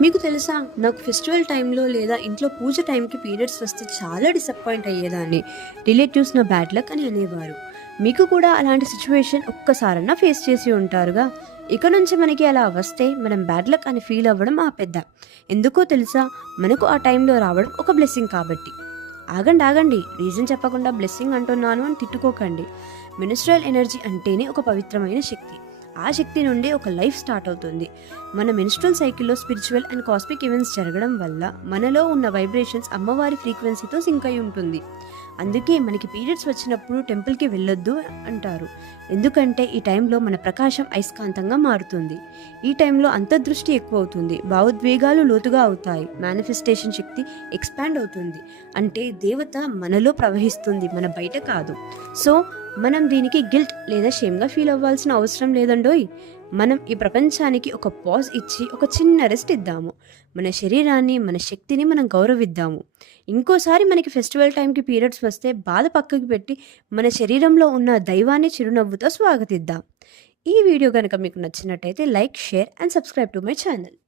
మీకు తెలుసా నాకు ఫెస్టివల్ టైంలో లేదా ఇంట్లో పూజ టైంకి పీరియడ్స్ వస్తే చాలా డిసప్పాయింట్ అయ్యేదాన్ని. రిలేటివ్స్ నా బ్యాడ్ లక్ అని అనేవారు. మీకు కూడా అలాంటి సిచ్యువేషన్ ఒక్కసారన్నా ఫేస్ చేసి ఉంటారుగా? ఇక నుంచి మనకి అలా వస్తే మనం బ్యాడ్ లక్ అని ఫీల్ అవ్వడం ఆపెద్దాం. ఎందుకో తెలుసా మనకు ఆ టైంలో రావడం ఒక బ్లెస్సింగ్ కాబట్టి. ఆగండి ఆగండి. రీజన్ చెప్పకుండా బ్లెస్సింగ్ అంటున్నాను అని తిట్టుకోకండి. మినిస్ట్రల్ ఎనర్జీ అంటేనే ఒక పవిత్రమైన శక్తి. ఆ శక్తి నుండి ఒక లైఫ్ స్టార్ట్ అవుతుంది. మన మెన్స్ట్రల్ సైకిల్లో స్పిరిచువల్ అండ్ కాస్మిక్ ఈవెంట్స్ జరగడం వల్ల మనలో ఉన్న వైబ్రేషన్స్ అమ్మవారి ఫ్రీక్వెన్సీతో సింక్ అయి ఉంటుంది. అందుకే మనకి పీరియడ్స్ వచ్చినప్పుడు టెంపుల్కి వెళ్ళొద్దు అంటారు. ఎందుకంటే ఈ టైంలో మన ప్రకాశం అయస్కాంతంగా మారుతుంది. ఈ టైంలో అంతర్దృష్టి ఎక్కువ అవుతుంది భావోద్వేగాలు లోతుగా అవుతాయి. మేనిఫెస్టేషన్ శక్తి ఎక్స్పాండ్ అవుతుంది. అంటే దేవత మనలో ప్రవహిస్తుంది. మన బయట కాదు. సో మనం దీనికి గిల్ట్ లేదా షేమ్గా ఫీల్ అవ్వాల్సిన అవసరం లేదండోయ్. మనం ఈ ప్రపంచానికి ఒక పాజ్ ఇచ్చి ఒక చిన్న రెస్ట్ ఇద్దాము. మన శరీరాన్ని మన శక్తిని మనం గౌరవిద్దాము. ఇంకోసారి మనకి ఫెస్టివల్ టైంకి పీరియడ్స్ వస్తే బాధ పక్కకి పెట్టి మన శరీరంలో ఉన్న దైవాన్ని చిరునవ్వుతో స్వాగతిద్దాం. ఈ వీడియో కనుక మీకు నచ్చినట్టయితే like share and subscribe to my channel.